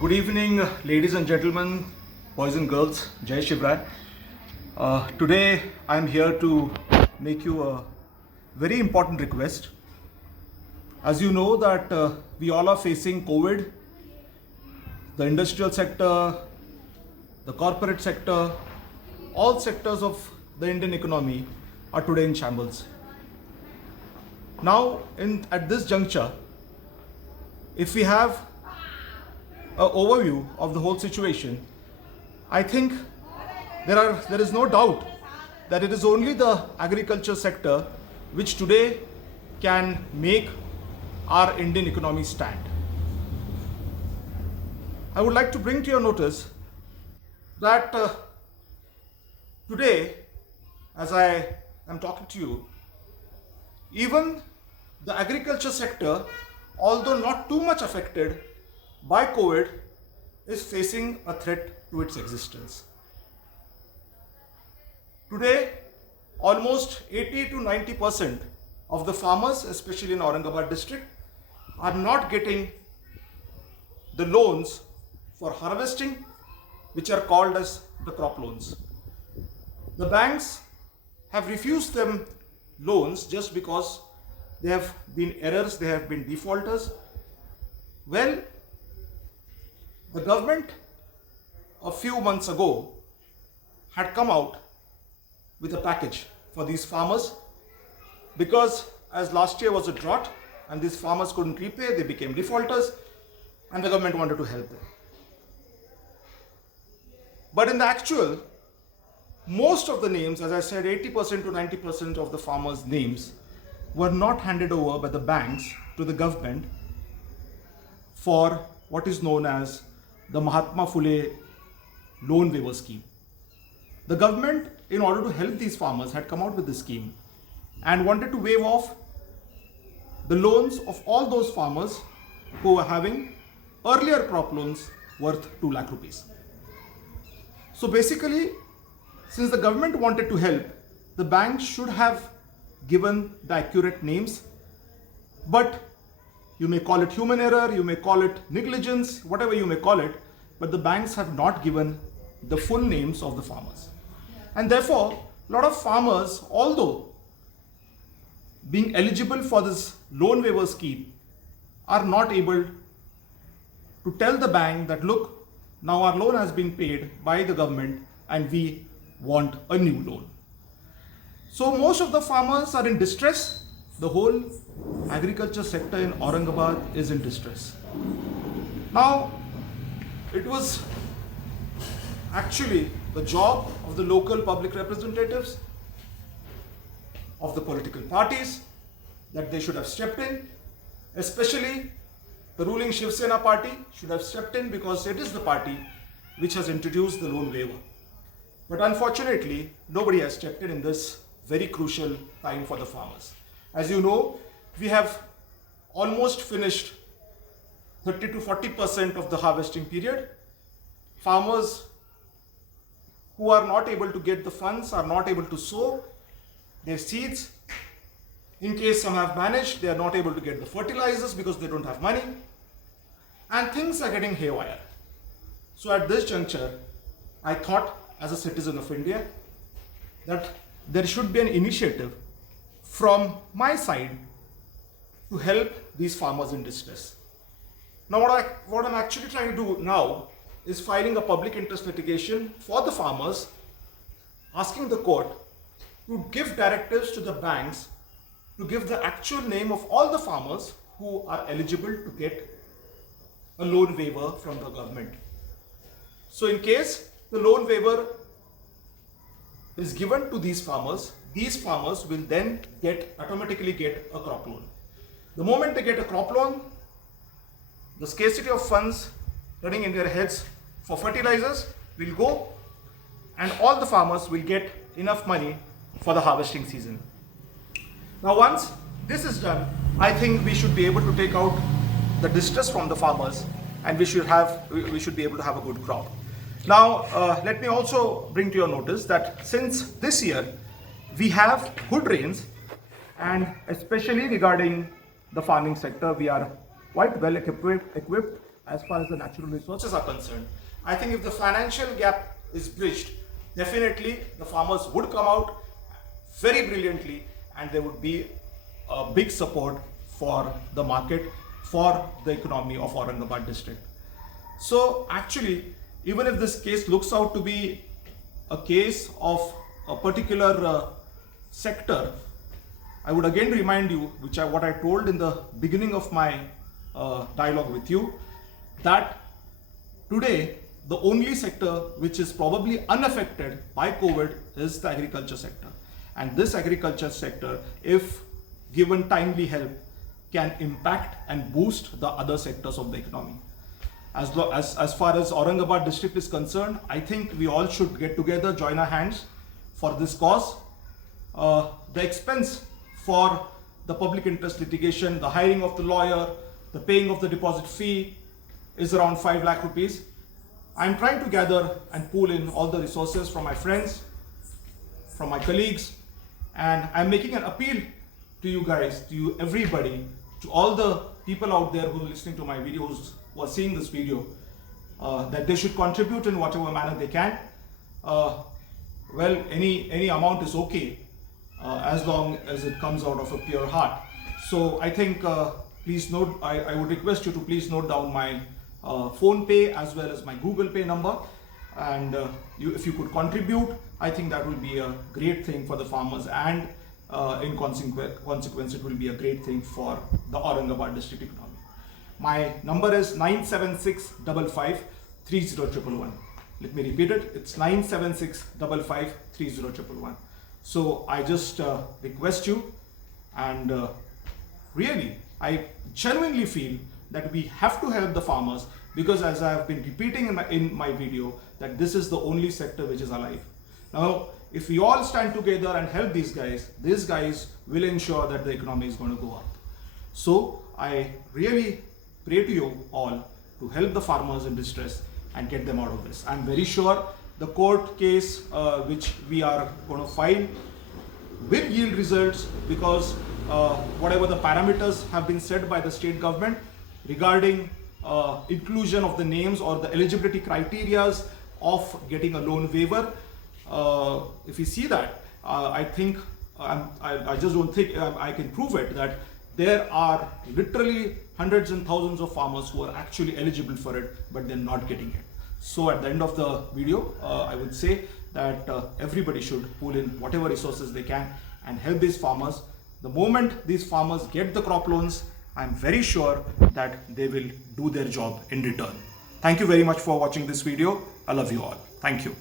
Good evening, ladies and gentlemen, boys and girls. Jai Shivrai. Today I am here to make you a very important request. As you know that we all are facing COVID, the industrial sector, the corporate sector, all sectors of the Indian economy are today in shambles. Now, at this juncture, if we have an overview of the whole situation, I think there is no doubt that it is only the agriculture sector which today can make our Indian economy stand. I would like to bring to your notice that today, as I am talking to you, even the agriculture sector, although not too much affected by COVID, is facing a threat to its existence. Today, almost 80 to 90% of the farmers, especially in Aurangabad district, are not getting the loans for harvesting, which are called as the crop loans. The banks have refused them loans just because there have been errors, there have been defaulters. Well, the government a few months ago had come out with a package for these farmers because as last year was a drought and these farmers couldn't repay, they became defaulters and the government wanted to help them. But in the actual, most of the names, as I said, 80% to 90% of the farmers' names were not handed over by the banks to the government for what is known as the Mahatma Phule loan waiver scheme. The government, in order to help these farmers, had come out with this scheme and wanted to waive off the loans of all those farmers who were having earlier crop loans worth 2 lakh rupees. So basically, since the government wanted to help, the bank should have given the accurate names, but you may call it human error, you may call it negligence, whatever you may call it, but the banks have not given the full names of the farmers. And therefore, a lot of farmers, although being eligible for this loan waiver scheme, are not able to tell the bank that, look, now our loan has been paid by the government and we want a new loan. So most of the farmers are in distress. The whole agriculture sector in Aurangabad is in distress. Now, it was actually the job of the local public representatives, of the political parties, that they should have stepped in, especially the ruling Shiv Sena party should have stepped in because it is the party which has introduced the loan waiver. But unfortunately, nobody has stepped in this very crucial time for the farmers. As you know, we have almost finished 30 to 40% of the harvesting period. Farmers who are not able to get the funds are not able to sow their seeds. In case some have managed, they are not able to get the fertilizers because they don't have money. And things are getting haywire. So at this juncture, I thought as a citizen of India that there should be an initiative from my side to help these farmers in distress. Now what I'm actually trying to do now is filing a public interest litigation for the farmers, asking the court to give directives to the banks to give the actual name of all the farmers who are eligible to get a loan waiver from the government. So in case the loan waiver is given to these farmers will then automatically get a crop loan. The moment they get a crop loan, the scarcity of funds running in their heads for fertilizers will go and all the farmers will get enough money for the harvesting season. Now once this is done, I think we should be able to take out the distress from the farmers and we should be able to have a good crop. Now let me also bring to your notice that since this year we have good rains, and especially regarding the farming sector, we are quite well equipped as far as the natural resources are concerned. I think if the financial gap is bridged, definitely the farmers would come out very brilliantly, and there would be a big support for the market, for the economy of Aurangabad district. So actually, even if this case looks out to be a case of a particular sector, I would again remind you, what I told in the beginning of my dialogue with you, that today the only sector which is probably unaffected by COVID is the agriculture sector. And this agriculture sector, if given timely help, can impact and boost the other sectors of the economy. As far as Aurangabad district is concerned, I think we all should get together, join our hands for this cause. The expense for the public interest litigation, the hiring of the lawyer, the paying of the deposit fee is around 5 lakh rupees. I'm trying to gather and pool in all the resources from my friends, from my colleagues, and I'm making an appeal to you guys, to you everybody, to all the people out there who are listening to my videos, who are seeing this video, that they should contribute in whatever manner they can. Well, any amount is okay, as long as it comes out of a pure heart. So I think please note, I would request you to please note down my phone pay as well as my Google Pay number, and if you could contribute, I think that will be a great thing for the farmers, and in consequence it will be a great thing for the Aurangabad district economy. My number is 9765530111. Let me repeat it. It's 9765530111. So I just request you, and really I genuinely feel that we have to help the farmers, because as I have been repeating in my video, that this is the only sector which is alive. Now, if we all stand together and help these guys will ensure that the economy is going to go up. So I really pray to you all to help the farmers in distress and get them out of this. I'm very sure the court case which we are going to file will yield results, because whatever the parameters have been set by the state government regarding inclusion of the names or the eligibility criterias of getting a loan waiver, if we see that, I think I just don't think I can prove it, that there are literally hundreds and thousands of farmers who are actually eligible for it, but they're not getting it. So at the end of the video, I would say that everybody should pull in whatever resources they can and help these farmers. The moment these farmers get the crop loans, I'm very sure that they will do their job in return. Thank you very much for watching this video. I love you all. Thank you.